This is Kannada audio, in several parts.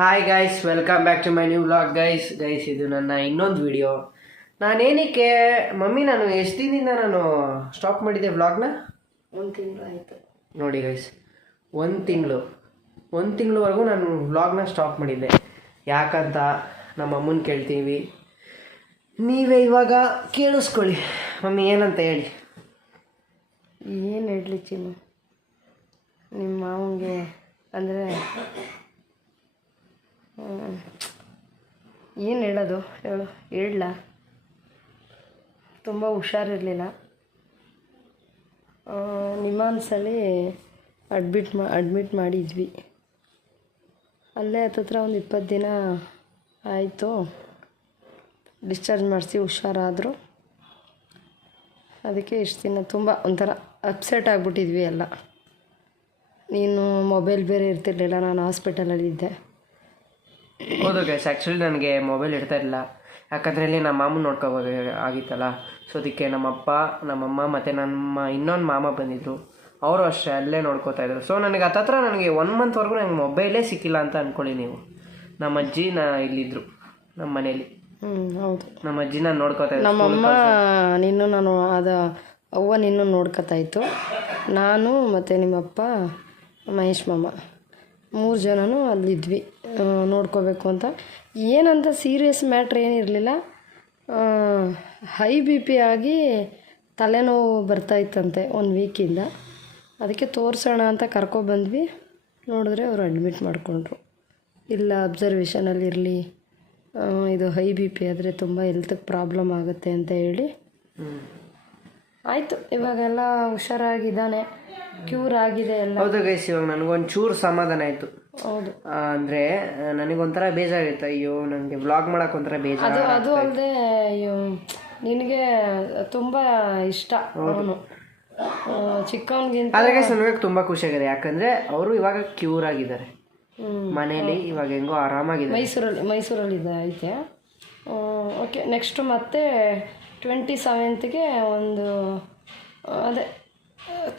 Hi guys, welcome back to my new vlog guys. ಇದು ನನ್ನ ಇನ್ನೊಂದು ವಿಡಿಯೋ. ನಾನೇನಕ್ಕೆ ನಾನು ಎಷ್ಟು ದಿನದಿಂದ ನಾನು ಸ್ಟಾಪ್ ಮಾಡಿದ್ದೆ ವ್ಲಾಗ್ನ? 1 ತಿಂಗಳು ಆಯಿತು ನೋಡಿ ಗೈಸ್, 1 ತಿಂಗಳವರೆಗೂ ನಾನು ವ್ಲಾಗ್ನ ಸ್ಟಾಪ್ ಮಾಡಿದ್ದೆ. ಯಾಕಂತ ನಮ್ಮ ಅಮ್ಮನ ಕೇಳ್ತೀವಿ, ನೀವೇ ಇವಾಗ ಕೇಳಿಸ್ಕೊಳ್ಳಿ. ಮಮ್ಮಿ ಏನಂತ ಹೇಳಿ. ಏನು ಹೇಳಲಿ ಚಿನ್ನು, ನಿಮ್ಮ ಮಾವನಿಗೆ ಅಂದರೆ ಏನು ಹೇಳೋದು ಹೇಳಲ್ಲ. ತುಂಬ ಹುಷಾರಿರಲಿಲ್ಲ. ನಿಮಾನ್ಸಲ್ಲಿ ಅಡ್ಮಿಟ್ ಮಾಡಿದ್ವಿ. ಅಲ್ಲೇ ಹತ್ತತ್ರ ಒಂದು 20 ದಿನ ಆಯಿತು. ಡಿಸ್ಚಾರ್ಜ್ ಮಾಡಿಸಿ ಹುಷಾರಾದರು. ಅದಕ್ಕೆ ಇಷ್ಟು ದಿನ ತುಂಬ ಒಂಥರ ಅಪ್ಸೆಟ್ ಆಗಿಬಿಟ್ಟಿದ್ವಿ ಎಲ್ಲ. ನೀನು ಮೊಬೈಲ್ ಬೇರೆ ಇರ್ತಿರ್ಲಿಲ್ಲ, ನಾನು ಹಾಸ್ಪಿಟಲಲ್ಲಿದ್ದೆ. ಹೌದು ಗೈಸ್, ಆ್ಯಕ್ಚುಲಿ ನನಗೆ ಮೊಬೈಲ್ ಇರ್ತಾ ಇರಲಿಲ್ಲ. ಯಾಕಂದರೆ ಇಲ್ಲಿ ನಮ್ಮ ಮಾಮನ ನೋಡ್ಕೋಬೇಕು ಆಗಿತ್ತಲ್ಲ. ಸೊ ಅದಕ್ಕೆ ನಮ್ಮಪ್ಪ, ನಮ್ಮಮ್ಮ ಮತ್ತು ನಮ್ಮ ಇನ್ನೊಂದು ಮಾಮ ಬಂದಿದ್ದರು. ಅವರು ಅಷ್ಟೇ ಅಲ್ಲೇ ನೋಡ್ಕೋತಾಯಿದ್ರು. ಸೊ ನನಗೆ ಹತ್ತತ್ರ ನನಗೆ 1 ಮಂತ್ವರೆಗೂ ನನಗೆ ಮೊಬೈಲೇ ಸಿಕ್ಕಿಲ್ಲ ಅಂತ ಅಂದ್ಕೊಳ್ಳಿ ನೀವು. ನಮ್ಮ ಅಜ್ಜಿ ಇಲ್ಲಿದ್ದರು ನಮ್ಮ ಮನೇಲಿ. ಹೌದು, ನಮ್ಮ ಅಜ್ಜಿ ನಾನು ನೋಡ್ಕೋತಾ ಇದ್ದೆ. ನಮ್ಮಮ್ಮ ಅವ್ವ ನಿನ್ನೂ ನೋಡ್ಕೊತಾಯಿತ್ತು. ನಾನು ಮತ್ತು ನಿಮ್ಮಪ್ಪ, ಮಹೇಶ್ ಮಾಮ 3 ಜನನೂ ಅಲ್ಲಿದ್ವಿ ನೋಡ್ಕೋಬೇಕು ಅಂತ. ಏನಂತ ಸೀರಿಯಸ್ ಮ್ಯಾಟ್ರ್ ಏನಿರಲಿಲ್ಲ. ಹೈ BP ಆಗಿ ತಲೆನೋವು ಬರ್ತಾಯಿತ್ತಂತೆ 1 ವೀಕಿಂದ. ಅದಕ್ಕೆ ತೋರಿಸೋಣ ಅಂತ ಕರ್ಕೊಬಂದ್ವಿ. ನೋಡಿದ್ರೆ ಅವರು ಅಡ್ಮಿಟ್ ಮಾಡಿಕೊಂಡ್ರು. ಇಲ್ಲ, ಅಬ್ಸರ್ವೇಷನಲ್ಲಿ ಇರಲಿ, ಇದು ಹೈ BP ಆದರೆ ತುಂಬ ಹೆಲ್ತಿಗೆ ಪ್ರಾಬ್ಲಮ್ ಆಗುತ್ತೆ ಅಂತ ಹೇಳಿ ಆಯಿತು. ಇವಾಗೆಲ್ಲ ಹುಷಾರಾಗಿದ್ದಾನೆ, ಕ್ಯೂರ್ ಆಗಿದೆ ಎಲ್ಲ. ಹೌದು ಗೈಸ್, ಇವಾಗ ನನಗೊಂಚೂರು ಸಮಾಧಾನ ಆಯಿತು. ಹೌದು, ಅಂದರೆ ನನಗೊಂಥರ ಬೇಜಾರಾಗಿತ್ತು. ಅಯ್ಯೋ, ನನಗೆ ವ್ಲಾಗ್ ಮಾಡೋಕೆ ಒಂಥರ ಬೇಜಾರು. ಅದು ಅಲ್ಲದೆ ನಿನಗೆ ತುಂಬ ಇಷ್ಟ ಅವನು, ಚಿಕ್ಕವನಿಗಿಂತ. ಆದರೆ ಗೈಸ್ ನನಗೆ ತುಂಬ ಖುಷಿಯಾಗಿದೆ. ಯಾಕಂದರೆ ಅವರು ಇವಾಗ ಕ್ಯೂರ್ ಆಗಿದ್ದಾರೆ, ಮನೇಲಿ ಇವಾಗ ಹೆಂಗೋ ಆರಾಮಾಗಿದೆ. ಮೈಸೂರಲ್ಲಿ ಐತೆ. ಓಕೆ, ನೆಕ್ಸ್ಟ್ ಮತ್ತೆ 27ಗೆ ಒಂದು ಅದೇ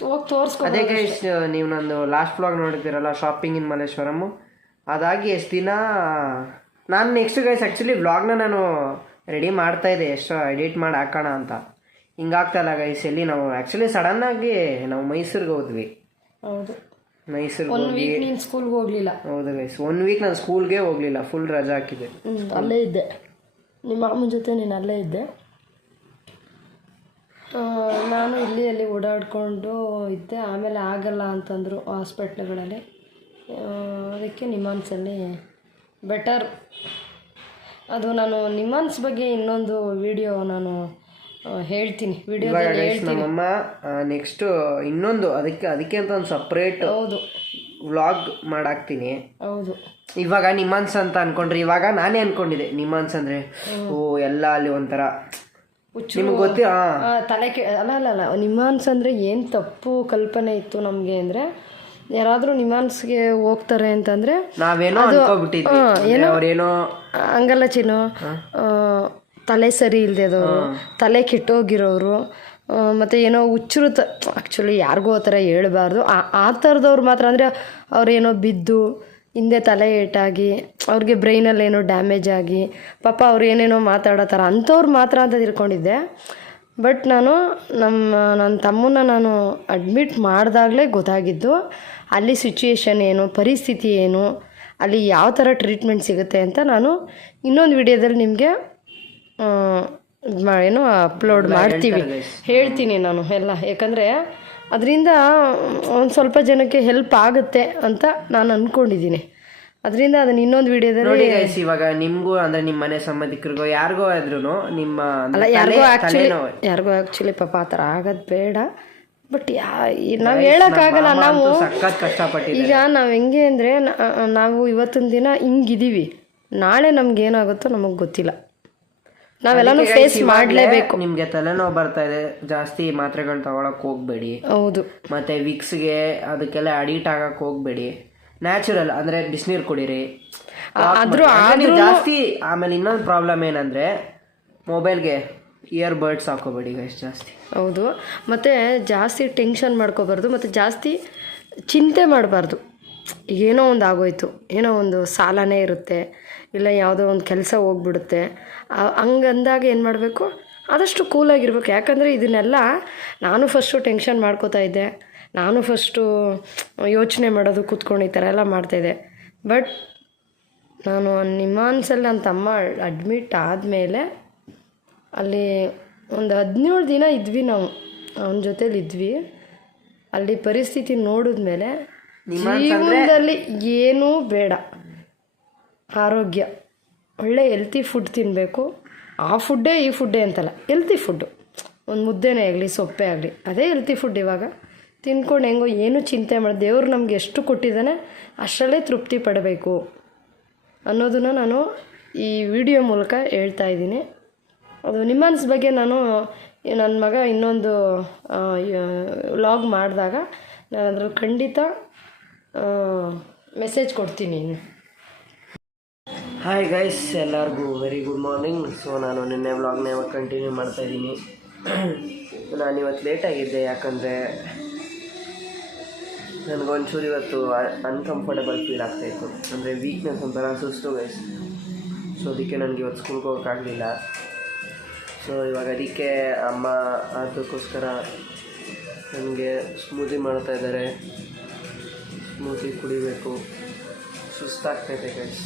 ಹೋಗಿ ತೋರಿಸ್ಕೊ. ಅದೇ ಗೈಸ್, ನೀವು ನಂದು ಲಾಸ್ಟ್ ವ್ಲಾಗ್ ನೋಡಿದ್ದೀರಲ್ಲ, ಶಾಪಿಂಗ್ ಇನ್ ಮಲ್ಲೇಶ್ವರಮ್, ಅದಾಗಿ ಎಷ್ಟು ದಿನ ನಾನು ನೆಕ್ಸ್ಟ್ ಗೈಸ್ ಆ್ಯಕ್ಚುಲಿ ವ್ಲಾಗ್ನ ನಾನು ರೆಡಿ ಮಾಡ್ತಾಯಿದ್ದೆ, ಎಷ್ಟು ಎಡಿಟ್ ಮಾಡಿ ಹಾಕೋಣ ಅಂತ. ಹಿಂಗಾಗ್ತಾಯಿಲ್ಲ ಗೈಸ್. ಎಲ್ಲಿ ನಾವು ಆ್ಯಕ್ಚುಲಿ ಸಡನ್ನಾಗಿ ನಾವು ಮೈಸೂರಿಗೆ ಹೋದ್ವಿ. ಹೌದು, ಮೈಸೂರಿಗೆ 1 ವೀಕ್ ನೀನು ಸ್ಕೂಲ್ಗೆ ಹೋಗಲಿಲ್ಲ. ಹೌದು ಗೈಸ್, 1 ವೀಕ್ ನಾನು ಸ್ಕೂಲ್ಗೆ ಹೋಗಲಿಲ್ಲ, ಫುಲ್ ರಜಾ ಹಾಕಿದ್ದೆ. ಅಲ್ಲೇ ಇದ್ದೆ, ನಿಮ್ಮ ಅಮ್ಮನ ಜೊತೆ ನೀನು ಅಲ್ಲೇ ಇದ್ದೆ. ನಾನು ಇಲ್ಲಿ ಓಡಾಡಿಕೊಂಡು ಇದ್ದೆ. ಆಮೇಲೆ ಆಗಲ್ಲ ಅಂತಂದರು ಹಾಸ್ಪಿಟ್ಲ್ಗಳಲ್ಲಿ. ಅದಕ್ಕೆ ನಿಮಾನ್ಸಲ್ಲಿ ಬೆಟರ್. ಅದು ನಾನು ನಿಮಾನ್ಸ್ ಬಗ್ಗೆ ಇನ್ನೊಂದು ವಿಡಿಯೋ ನಾನು ಹೇಳ್ತೀನಿ, ವಿಡಿಯೋದಲ್ಲಿ ಹೇಳ್ತೀನಿ. ನಮ್ಮಮ್ಮ ನೆಕ್ಸ್ಟು ಇನ್ನೊಂದು ಅದಕ್ಕೆ ಅಂತ ಒಂದು ಸಪ್ರೇಟ್ ಹೌದು ವ್ಲಾಗ್ ಮಾಡಾಕ್ತೀನಿ. ಹೌದು, ಇವಾಗ ನಿಮಾನ್ಸ್ ಅಂತ ಅನ್ಕೊಂಡ್ರೆ, ಇವಾಗ ನಾನೇ ಅನ್ಕೊಂಡಿದ್ದೆ ನಿಮಾನ್ಸ್ ಅಂದರೆ ಓ ಎಲ್ಲ ಅಲ್ಲಿ ಒಂಥರ ನಿಮ್ಗೆ ಗೊತ್ತಿ ತಲೆ ಅಲ್ಲ ನಿಮಾನ್ಸ್ ಅಂದರೆ ಏನು ತಪ್ಪು ಕಲ್ಪನೆ ಇತ್ತು ನಮಗೆ. ಅಂದರೆ ಯಾರಾದರೂ ನಿಮಾನ್ಸ್ಗೆ ಹೋಗ್ತಾರೆ ಅಂತಂದರೆ ನಾವೇನೋ ಅನ್ಕೋಬಿಟ್ಟಿದ್ವಿ. ಹಂಗಲ್ಲ ಚಿನ್ನು, ತಲೆ ಸರಿ ಇಲ್ಲದೆದವರು, ತಲೆ ಕೆಟ್ಟೋಗಿರೋರು, ಮತ್ತು ಏನೋ ಹುಚ್ಚರು ಆ್ಯಕ್ಚುಲಿ ಯಾರಿಗೂ ಆ ಥರ ಹೇಳ್ಬಾರ್ದು. ಆ ಥರದವ್ರು ಮಾತ್ರ, ಅಂದರೆ ಅವ್ರೇನೋ ಬಿದ್ದು ಹಿಂದೆ ತಲೆ ಏಟಾಗಿ ಅವ್ರಿಗೆ ಬ್ರೈನಲ್ಲಿ ಏನೋ ಡ್ಯಾಮೇಜ್ ಆಗಿ ಪಾಪ ಅವ್ರು ಏನೇನೋ ಮಾತಾಡೋ ಥರ ಅಂಥವ್ರು ಮಾತ್ರ ಅಂತ ತಿಳ್ಕೊಂಡಿದ್ದೆ. ಬಟ್ ನನ್ನ ತಮ್ಮನ್ನ ನಾನು ಅಡ್ಮಿಟ್ ಮಾಡಿದಾಗಲೇ ಗೊತ್ತಾಗಿದ್ದು ಅಲ್ಲಿ ಸಿಚುಯೇಷನ್ ಏನು, ಪರಿಸ್ಥಿತಿ ಏನು, ಅಲ್ಲಿ ಯಾವ ಥರ ಟ್ರೀಟ್ಮೆಂಟ್ ಸಿಗುತ್ತೆ ಅಂತ ನಾನು ಇನ್ನೊಂದು ವಿಡಿಯೋದಲ್ಲಿ ನಿಮಗೆ ಏನೋ ಅಪ್ಲೋಡ್ ಮಾಡ್ತೀವಿ, ಹೇಳ್ತೀನಿ ನಾನು ಎಲ್ಲ. ಯಾಕಂದರೆ ಅದರಿಂದ ಒಂದು ಸ್ವಲ್ಪ ಜನಕ್ಕೆ ಹೆಲ್ಪ್ ಆಗುತ್ತೆ ಅಂತ ನಾನು ಅಂದ್ಕೊಂಡಿದ್ದೀನಿ. ಅದರಿಂದ ಅದನ್ನ ಇನ್ನೊಂದು ವಿಡಿಯೋದಲ್ಲಿ ನೋಡಿ ಗೈಸ್. ಇವಾಗ ನಿಮಗೂ ಅಂದರೆ ನಿಮ್ಮ ಮನೆ ಸಂಬಂಧಿಕರಿಗೋ ಯಾರಿಗೋ ಆದ್ರೂ ನಿಮ್ಮ ಅಲ್ಲ, ಯಾರಿಗೋ ಆ್ಯಕ್ಚುಲಿ ಪಾಪ ಆ ಥರ ಆಗೋದು ಬೇಡ. ಬಟ್ ನಾವು ಹೇಳೋಕ್ಕಾಗಲ್ಲ. ನಾವು ಕಷ್ಟಪಟ್ಟು ಈಗ ನಾವು ಹೆಂಗೆ ಅಂದರೆ, ನಾವು ಇವತ್ತಿನ ದಿನ ಹಿಂಗಿದ್ದೀವಿ, ನಾಳೆ ನಮ್ಗೇನಾಗುತ್ತೋ ನಮಗೆ ಗೊತ್ತಿಲ್ಲ. ನಾವೆಲ್ಲನೂ ಫೇಸ್ ಮಾಡಲೇಬೇಕು. ನಿಮಗೆ ತಲೆನೋವು ಬರ್ತಾ ಇದೆ, ಜಾಸ್ತಿ ಮಾತ್ರೆಗಳು ತಗೊಳಕ್ ಹೋಗ್ಬೇಡಿ. ಹೌದು, ಮತ್ತೆ ವಿಕ್ಸ್ಗೆ ಅದಕ್ಕೆಲ್ಲ ಅಡಿಟ್ ಆಗಕ್ಕೆ ಹೋಗ್ಬೇಡಿ. ನ್ಯಾಚುರಲ್ ಅಂದರೆ ಬಿಸಿನೀರು ಕುಡೀರಿ ಜಾಸ್ತಿ. ಆಮೇಲೆ ಇನ್ನೊಂದು ಪ್ರಾಬ್ಲಮ್ ಏನಂದರೆ, ಮೊಬೈಲ್ಗೆ ಇಯರ್ ಬಡ್ಸ್ ಹಾಕೋಬೇಡಿ ಗೈಸ್ ಜಾಸ್ತಿ. ಹೌದು, ಮತ್ತು ಜಾಸ್ತಿ ಟೆನ್ಷನ್ ಮಾಡ್ಕೋಬಾರ್ದು, ಮತ್ತು ಜಾಸ್ತಿ ಚಿಂತೆ ಮಾಡಬಾರ್ದು. ಏನೋ ಒಂದು ಆಗೋಯ್ತು, ಏನೋ ಒಂದು ಸಾಲನೇ ಇರುತ್ತೆ, ಇಲ್ಲ ಯಾವುದೋ ಒಂದು ಕೆಲಸ ಹೋಗ್ಬಿಡುತ್ತೆ, ಹಂಗಂದಾಗ ಏನು ಮಾಡಬೇಕು, ಆದಷ್ಟು ಕೂಲಾಗಿರ್ಬೇಕು. ಯಾಕಂದರೆ ಇದನ್ನೆಲ್ಲ ನಾನು ಫಸ್ಟು ಟೆನ್ಷನ್ ಮಾಡ್ಕೋತಾ ಇದ್ದೆ, ನಾನು ಫಸ್ಟು ಯೋಚನೆ ಮಾಡೋದು ಕೂತ್ಕೊಂಡು ಈ ಥರ ಎಲ್ಲ ಮಾಡ್ತಾಯಿದ್ದೆ. ಬಟ್ ನಾನು ನಿಮಾನ್ಸಲ್ಲಿ ನನ್ನ ತಮ್ಮ ಅಡ್ಮಿಟ್ ಆದಮೇಲೆ ಅಲ್ಲಿ ಒಂದು 17 ದಿನ ಇದ್ವಿ, ನಾವು ಅವನ ಜೊತೇಲಿ ಇದ್ವಿ. ಅಲ್ಲಿ ಪರಿಸ್ಥಿತಿ ನೋಡಿದ್ಮೇಲೆ ಜೀವನದಲ್ಲಿ ಏನೂ ಬೇಡ, ಆರೋಗ್ಯ, ಒಳ್ಳೆ ಹೆಲ್ತಿ ಫುಡ್ ತಿನ್ನಬೇಕು. ಆ ಫುಡ್ಡೇ ಈ ಫುಡ್ಡೇ ಅಂತಲ್ಲ, ಹೆಲ್ತಿ ಫುಡ್ಡು, ಒಂದು ಮುದ್ದೆನೇ ಆಗಲಿ ಸೊಪ್ಪೇ ಆಗಲಿ ಅದೇ ಹೆಲ್ತಿ ಫುಡ್. ಇವಾಗ ತಿನ್ಕೊಂಡು ಹೆಂಗೋ ಏನೂ ಚಿಂತೆ ಮಾಡಿ ದೇವ್ರು ನಮ್ಗೆ ಎಷ್ಟು ಕೊಟ್ಟಿದ್ದಾನೆ ಅಷ್ಟರಲ್ಲೇ ತೃಪ್ತಿ ಪಡಬೇಕು ಅನ್ನೋದನ್ನು ನಾನು ಈ ವಿಡಿಯೋ ಮೂಲಕ ಹೇಳ್ತಾ ಇದ್ದೀನಿ. ಅದು ನಿಮ್ಮಾನ್ಸ್ ಬಗ್ಗೆ ನಾನು ನನ್ನ ಮಗ ಇನ್ನೊಂದು ವ್ಲಾಗ್ ಮಾಡಿದಾಗ ನಾನು ಅದ್ರಲ್ಲಿ ಖಂಡಿತ ಮೆಸೇಜ್ ಕೊಡ್ತೀನಿ. ಹಾಯ್ ಗೈಸ್, ಎಲ್ಲರಿಗೂ ವೆರಿ ಗುಡ್ ಮಾರ್ನಿಂಗ್. ಸೊ ನಾನು ನಿನ್ನೆ ವ್ಲಾಗ್ನ ಇವಾಗ ಕಂಟಿನ್ಯೂ ಮಾಡ್ತಾಯಿದ್ದೀನಿ. ನಾನಿವತ್ತು ಲೇಟಾಗಿದ್ದೆ, ಯಾಕಂದರೆ ನನಗೊಂಚೂರು ಇವತ್ತು ಅನ್ಕಂಫರ್ಟಬಲ್ ಫೀಲ್ ಆಗ್ತಾಯಿತ್ತು. ಅಂದರೆ ವೀಕ್ನೆಸ್ ಒಂಥರ ಸುಸ್ತು ಗೈಸ್. ಸೊ ಅದಕ್ಕೆ ನನಗೆ ಇವತ್ತು ಸ್ಕೂಲ್ಗೆ ಹೋಗೋಕ್ಕಾಗಲಿಲ್ಲ. ಸೊ ಇವಾಗ ಅದಕ್ಕೆ ಅಮ್ಮ ಅದಕ್ಕೋಸ್ಕರ ನನಗೆ ಸ್ಮೂತಿ ಮಾಡ್ತಾಯಿದ್ದಾರೆ. ಸ್ಮೂತಿ ಕುಡಿಬೇಕು, ಸುಸ್ತಾಗ್ತೈತೆ ಗೈಸ್.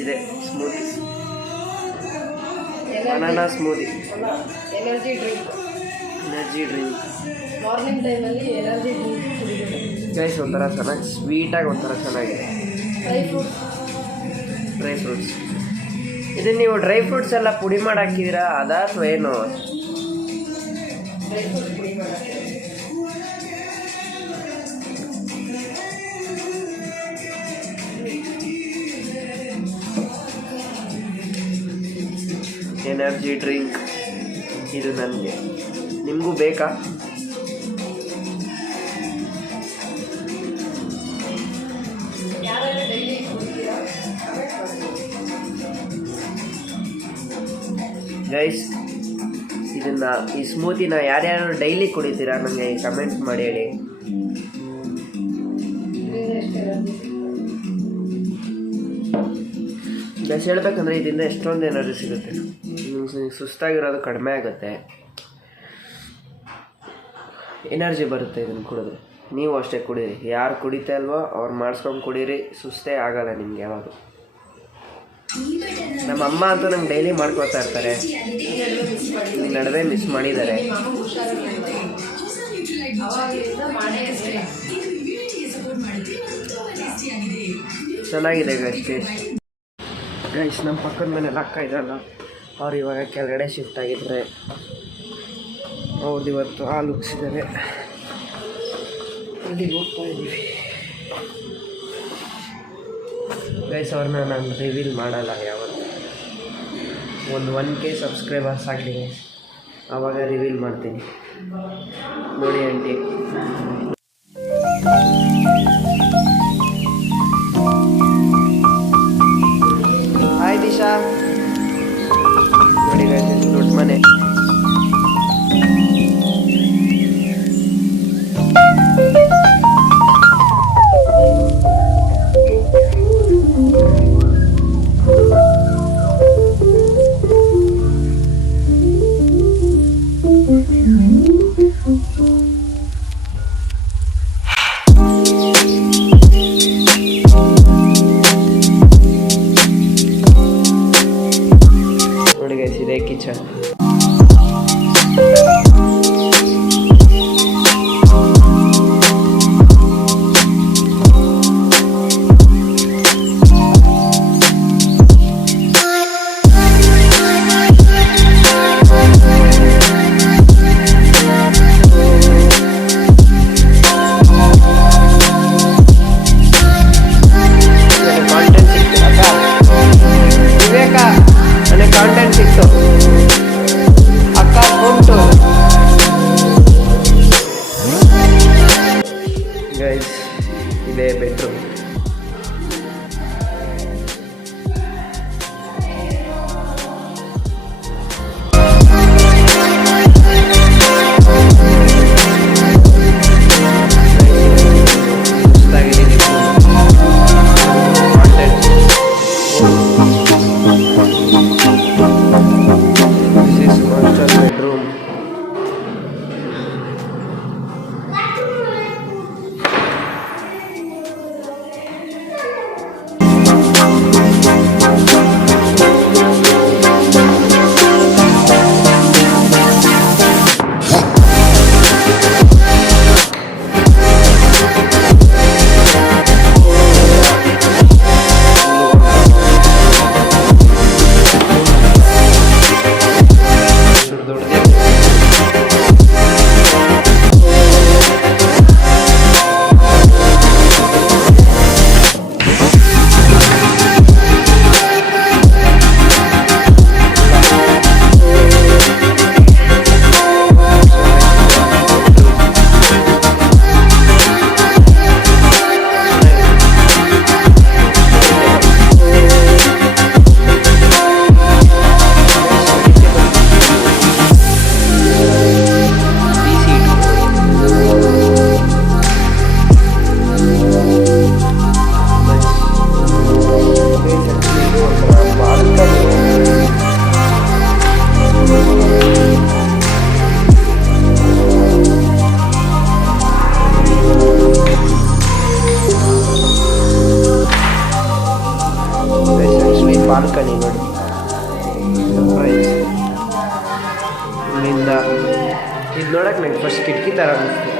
ಇದೆ smoothie, banana smoothie, energy drink morning ಟೈಮಲ್ಲಿ ಎನರ್ಜಿ ಡ್ರಿಂಕ್ ಕುಡಿಬೇಕು ಗೈಸ್. ಒಂಥರ ಚೆನ್ನಾಗಿ ಸ್ವೀಟಾಗಿ ಒಂಥರ ಚೆನ್ನಾಗಿದೆ. ಡ್ರೈ ಫ್ರೂಟ್ಸ್ ಇದನ್ನು ನೀವು ಡ್ರೈ ಫ್ರೂಟ್ಸ್ ಎಲ್ಲ ಪುಡಿ ಮಾಡಿ ಹಾಕಿದ್ದೀರಾ ಅದಾ ಅಥವಾ ಏನು? ಡ್ರೈ ಫ್ರೂಟ್ಸ್ ಪುಡಿ ಮಾಡಿ ಎನರ್ಜಿ ಡ್ರಿಂಕ್ ಇದು ನನಗೆ, ನಿಮಗೂ ಬೇಕಾ? ಗೈಸ್, ಇದನ್ನು ಈ ಸ್ಮೂತಿನ ಯಾರ್ಯಾರು ಡೈಲಿ ಕುಡಿತೀರಾ ನನಗೆ ಕಮೆಂಟ್ ಮಾಡಿ ಹೇಳಿ. ಗೈಸ್, ಹೇಳ್ಬೇಕಂದ್ರೆ ಇದರಿಂದ ಎಷ್ಟೊಂದು ಎನರ್ಜಿ ಸಿಗುತ್ತೆ. ಸುಸ್ತಾಗಿರೋದು ಕಡಿಮೆ ಆಗುತ್ತೆ, ಎನರ್ಜಿ ಬರುತ್ತೆ ಇದನ್ನು ಕುಡಿದ್ರೆ. ನೀವು ಅಷ್ಟೇ ಕುಡೀರಿ, ಯಾರು ಕುಡಿತಾ ಇಲ್ವೋ ಅವ್ರು ಮಾಡಿಸ್ಕೊಂಡು ಕುಡೀರಿ, ಸುಸ್ತೇ ಆಗಲ್ಲ ನಿಮ್ಗೆ ಯಾವಾಗ. ನಮ್ಮ ಅಮ್ಮ ಅಂತೂ ನಂಗೆ ಡೈಲಿ ಮಾಡ್ಕೊತಾ ಇರ್ತಾರೆ, ಈ ನಡುವೆ ಮಿಸ್ ಮಾಡಿದ್ದಾರೆ. ಚೆನ್ನಾಗಿದೆ ಗೈಸ್ ಟೇಸ್ಟ್. ಗೈಸ್, ನಮ್ಮ ಪಕ್ಕದ ಮನೇಲಿ ಅಕ್ಕ ಇದ್ರಲ್ಲ, ಅವ್ರು ಇವಾಗ ಕೆಳಗಡೆ ಶಿಫ್ಟ್ ಆಗಿದ್ದಾರೆ. ಅವ್ರದ್ದು ಇವತ್ತು ಹಾಲು ಉಗ್ಸಿದ್ದಾರೆ, ಅಲ್ಲಿಗೆ ಹೋಗ್ತಾ ಇದ್ದೀವಿ. ಗೈಸ್, ಅವ್ರನ್ನ ನಾನು ರಿವೀಲ್ ಮಾಡಲ್ಲ ಯಾವತ್ತು. ಒಂದು 1K ಸಬ್ಸ್ಕ್ರೈಬರ್ಸ್ ಆಗಲಿ ಗೈಸ್, ಆವಾಗ ರಿವೀಲ್ ಮಾಡ್ತೀನಿ. ನೋಡಿ ಆಂಟಿ, ಹಾಯ್ ದಿಶಾ. ನೋಡಿ ಗೈಸ್, ದೊಡ್ಡ ಮನೆ. ನೋಡಿ ಗೈಸ್, ಇದೇ ಕಿಚನ್. ಕಾಂಟೆಂಟ್ ಸಿಕ್ತು ಅಕ್ಕ ಉಂಟು. ಗೈಸ್, ಇದೇ ಬೆಡ್ರೂಮ್.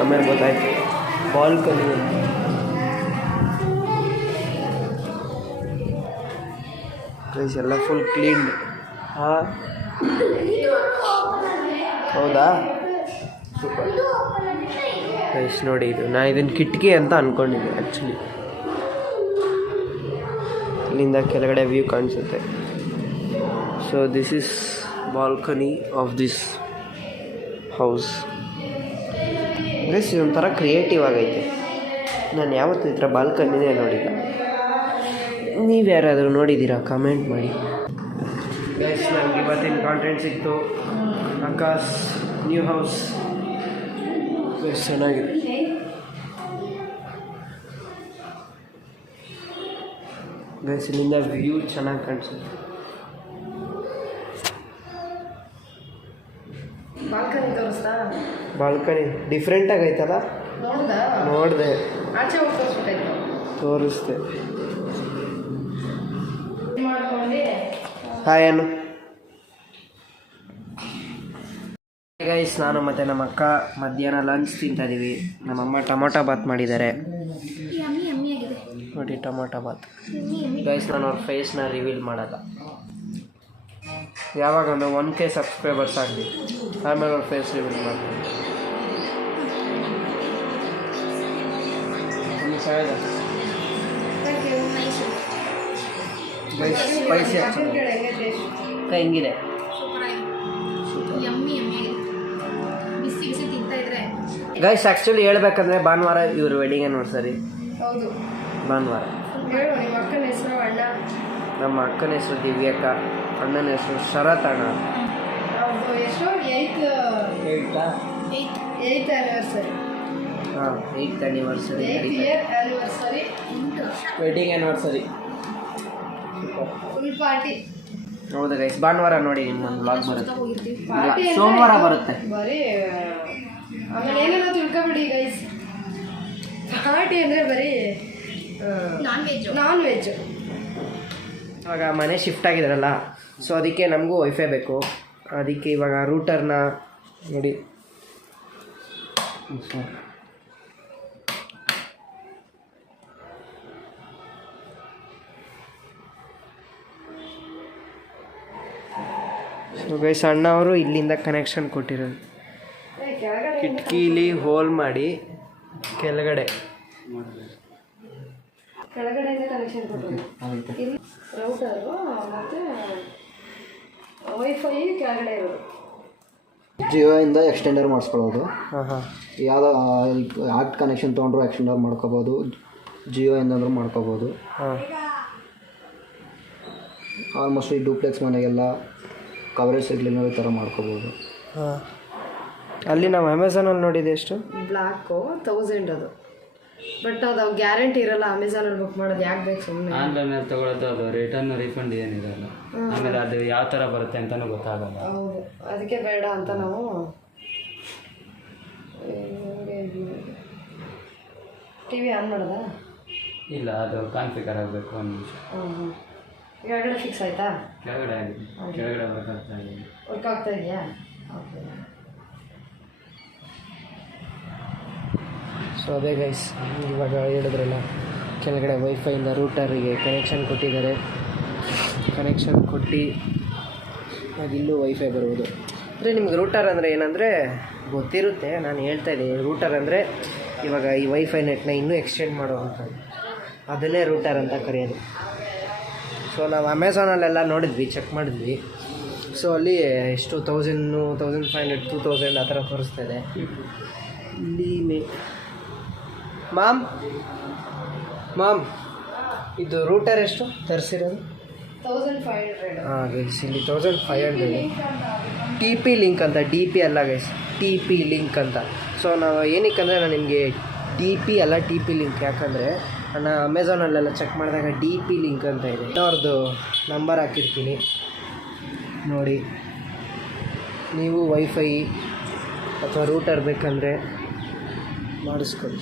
ಆಮೇಲೆ ಗೊತ್ತಾಯ್ತು ಬಾಲ್ಕನಿ ಅಂತ. ಗೈಸ್ ಎಲ್ಲ ಫುಲ್ ಕ್ಲೀನ್. ಹಾಂ ಹೌದಾ, ಸೂಪರ್ ಗೈಸ್. ನೋಡಿ ಇದು ನಾನು ಇದನ್ನು ಕಿಟಕಿ ಅಂತ ಅಂದ್ಕೊಂಡಿದ್ದೆ ಆ್ಯಕ್ಚುಲಿ. ಇಲ್ಲಿಂದ ಕೆಳಗಡೆ ವ್ಯೂ ಕಾಣಿಸುತ್ತೆ. So this is balcony of this house. Guys ಇದೊಂಥರ ಕ್ರಿಯೇಟಿವ್ ಆಗೈತೆ. ನಾನು ಯಾವತ್ತೂ ಈ ಥರ ಬಾಲ್ಕನಿನೇ ನೋಡಿಲ್ಲ. ನೀವು ಯಾರಾದರೂ ನೋಡಿದ್ದೀರಾ ಕಮೆಂಟ್ ಮಾಡಿ. ಗೈಸ್ ನನಗೆ ಇವತ್ತಿನ ಕಾಂಟೆಂಟ್ ಸಿಕ್ತು. ಆಕಾಶ್ ನ್ಯೂ ಹೌಸ್ ಗೈಸ್ ಚೆನ್ನಾಗಿದೆ. ಗೈಸ್ ಇಲ್ಲಿಂದ ವ್ಯೂ ಚೆನ್ನಾಗಿ ಕಾಣಿಸುತ್ತೆ. ಬಾಲ್ಕನಿ ತೋರಿಸ್ತಾ? ಬಾಲ್ಕನಿ ಡಿಫ್ರೆಂಟ್ ಆಗೈತಲ್ಲ. ನೋಡಿದೆ, ಆಚೆ ಹೋಗಿ ತೋರಿಸ್ಬಿಟ್ಟೈತೆ. ತೋರಿಸ್ದೆ. ಮಾಡ್ಕೊಂಡು ಹಾಯ್ ಅನ್ನು. ಗೈಸ್ ನಾನು ಮತ್ತು ನಮ್ಮ ಅಕ್ಕ ಮಧ್ಯಾಹ್ನ ಲಂಚ್ ತಿಂತಾಯಿದ್ದೀವಿ. ನಮ್ಮಮ್ಮ ಟೊಮೊಟೊ ಬಾತ್ ಮಾಡಿದ್ದಾರೆ ನೋಡಿ, ಟೊಮೊಟೊ ಬಾತ್. ಗೈಸ್ ನಾನು ಅವ್ರ ಫೇಸ್ನ ರಿವೀಲ್ ಮಾಡಲ್ಲ. ಯಾವಾಗ ಒಂದು 1K ಸಬ್ಸ್ಕ್ರೈಬರ್ಸ್ ಆಗಲಿ ಆಮೇಲೆ ಅವ್ರ ಫೇಸ್ ರಿವೀಲ್ ಮಾಡ್ತೀನಿ. ಗೈಸ್ ಸ್ಪೈಸಿ ಹೆಂಗಿದೆ? ಗೈಸ್ ಆ್ಯಕ್ಚುಲಿ ಹೇಳ್ಬೇಕಂದ್ರೆ ಭಾನುವಾರ ಇವ್ರ ವೆಡ್ಡಿಂಗ್ ಆ್ಯನಿವರ್ಸರಿ. ಹೌದು, ಭಾನುವಾರ. ನಿಮ್ಮ ಅಕ್ಕನ ಹೆಸರು ಅಣ್ಣ. ನಮ್ಮ ಅಕ್ಕನ ಹೆಸರು ದಿವ್ಯಕ್ಕ, ಅಣ್ಣನ ಹೆಸರು ಶರತ್ ಅಣ್ಣ. ಎಷ್ಟು? Eighth anniversary. ಹಾಂ, 8th anniversary, 8th year anniversary, wedding anniversary. Full party. ಹೌದು ಗೈಸ್, ಭಾನುವಾರ ನೋಡಿ ನಿಮ್ಮೊಂದು ವ್ಲಾಗ್ ಬರುತ್ತೆ. ಸೋಮವಾರ ಬರುತ್ತೆ. ಬರೀ ಆಮೇಲೆ ಏನೇನೋ ತಿಳ್ಕೊಬೇಡಿ ಗೈಸ್. ಪಾರ್ಟಿ ಅಂದರೆ ಬರೀ ನಾನ್ ವೆಜ್. ಇವಾಗ ಮನೆ ಶಿಫ್ಟ್ ಆಗಿದಾರಲ್ಲ, ಸೊ ಅದಕ್ಕೆ ನಮಗೂ ವೈಫೈ ಬೇಕು. ಅದಕ್ಕೆ ಇವಾಗ ರೂಟರ್ನ ನೋಡಿ. ಸೊ ಗೈಸ್ ಅಣ್ಣ ಅವರು ಇಲ್ಲಿಂದ ಕನೆಕ್ಷನ್ ಕೊಟ್ಟಿರೋದು. ಕಿಟಕಿಲಿ ಹೋಲ್ ಮಾಡಿ ಕೆಳಗಡೆ ಕೆಳಗಡೆಯಿಂದ ಕನೆಕ್ಷನ್ ಕೊಟ್ಟಿರೋದು. ಇಲ್ಲಿ ರೌಟರು ಮತ್ತು ವೈಫೈ ಕೆಳಗಡೆ ಇರೋದು. ಜಿಯೋಯಿಂದ ಎಕ್ಸ್ಟೆಂಡರ್ ಮಾಡಿಸ್ಕೊಳ್ಳೋದು. ಹಾಂ, ಯಾವುದೋ ಆರ್ಟ್ ಕನೆಕ್ಷನ್ ತೊಗೊಂಡ್ರು ಎಕ್ಸ್ಟೆಂಡರ್ ಮಾಡ್ಕೋಬೋದು, ಜಿಯೋಯಿಂದ ಅಂದರೂ ಮಾಡ್ಕೋಬೋದು. ಹಾಂ, ಆಲ್ಮೋಸ್ಟ್ ಈ ಡೂಪ್ಲೆಕ್ಸ್ ಮನೆಗೆಲ್ಲ ಕವರೇಜ್ ಸಿಗ್ಲಿಲ್ಲ ಈ ಥರ ಮಾಡ್ಕೋಬೋದು. ಹಾಂ. ಅಲ್ಲಿ ನಾವು ಅಮೆಝಾನಲ್ಲಿ ನೋಡಿದೆ ಎಷ್ಟು? ಬ್ಲ್ಯಾಕು 1000 ಅದು. ಬಟ್ ಅದು ಗ್ಯಾರಂಟಿ ಇರಲ್ಲ ಅಮೆಝಾನಲ್ಲಿ ಬುಕ್ ಮಾಡೋದು. ಯಾಕೆ ಬೇಕು ಸುಮ್ಮನೆ ಆನ್ಲೈನಲ್ಲಿ ತೊಗೊಳೋದು, ಅದು ರಿಟರ್ನ್ ರೀಫಂಡ್ ಏನಿರಲ್ಲ. ಆಮೇಲೆ ಅದು ಯಾವ ಥರ ಬರುತ್ತೆ ಅಂತಲೂ ಗೊತ್ತಾಗಲ್ಲ. ಹೌದು, ಅದಕ್ಕೆ ಬೇಡ ಅಂತ ನಾವು ಟಿ ವಿ ಆನ್ ಮಾಡೋದಾ? ಇಲ್ಲ, ಅದು ಕಾನ್ಫಿಗರ್ ಆಗಬೇಕು. ಒಂದು ನಿಮಿಷ. ಕೆಳಗಡೆ ಫಿಕ್ಸ್ ಆಯಿತಾ? ಕೆಳಗಡೆ ಆಗಿದೆ, ಕೆಳಗಡೆ ವರ್ಕ್ ಆಗ್ತಾ ಇದೆ. ವರ್ಕ್ ಆಗ್ತಾ ಇದೆಯಾ? ಓಕೆ. ಸೊ ಅದೇ ಗೈಸ್, ಇವಾಗ ಹೇಳಿದ್ರಲ್ಲ ಕೆಳಗಡೆ ವೈಫೈಯಿಂದ ರೂಟರಿಗೆ ಕನೆಕ್ಷನ್ ಕೊಟ್ಟಿದ್ದಾರೆ. ಕನೆಕ್ಷನ್ ಕೊಟ್ಟು ಅದಿಲ್ಲೂ ವೈಫೈ ಬರುವುದು. ಅಂದರೆ ನಿಮ್ಗೆ ರೂಟರ್ ಅಂದರೆ ಏನಂದರೆ ಗೊತ್ತಿರುತ್ತೆ. ನಾನು ಹೇಳ್ತಾ ಇದ್ದೀನಿ, ರೂಟರ್ ಅಂದರೆ ಇವಾಗ ಈ ವೈಫೈ ನೆಟ್ನ ಇನ್ನೂ ಎಕ್ಸ್ಟೆಂಡ್ ಮಾಡುವಂಥದ್ದು, ಅದನ್ನೇ ರೂಟರ್ ಅಂತ ಕರೆಯೋದು. ಸೊ ನಾವು ಅಮೆಝಾನಲ್ಲೆಲ್ಲ ನೋಡಿದ್ವಿ, ಚೆಕ್ ಮಾಡಿದ್ವಿ. ಸೊ ಅಲ್ಲಿ ಎಷ್ಟು 1000, 1500, 2000 ಆ ಥರ ತೋರಿಸ್ತಾಯಿದೆ. ಇಲ್ಲಿ ಮಾಮ್ ಇದು ರೂಟರ್ ಎಷ್ಟು ತರಿಸಿರೋದು? 1500. ಹಾಂ ಗೈಸ್, ಇಲ್ಲಿ 1500. ಟಿ ಪಿ ಲಿಂಕ್ ಅಂತ, ಡಿ ಪಿ ಅಲ್ಲ ಗೈಸ್, ಟಿ ಪಿ ಲಿಂಕ್ ಅಂತ. ಸೊ ನಾವು ಏನಕ್ಕಂದರೆ ನಾನು ನಿಮಗೆ ಡಿ ಪಿ ಅಲ್ಲ ಟಿ ಪಿ ಲಿಂಕ್, ಯಾಕಂದರೆ ನಾನು ಅಮೆಝಾನಲ್ಲೆಲ್ಲ ಚೆಕ್ ಮಾಡಿದಾಗ ಡಿ ಪಿ ಲಿಂಕ್ ಅಂತ ಇದೆ. ಅವ್ರದ್ದು ನಂಬರ್ ಹಾಕಿರ್ತೀನಿ ನೋಡಿ. ನೀವು ವೈಫೈ ಅಥವಾ ರೂಟರ್ ಬೇಕಂದರೆ ಮಾಡಿಸ್ಕೊಳ್ಳಿ.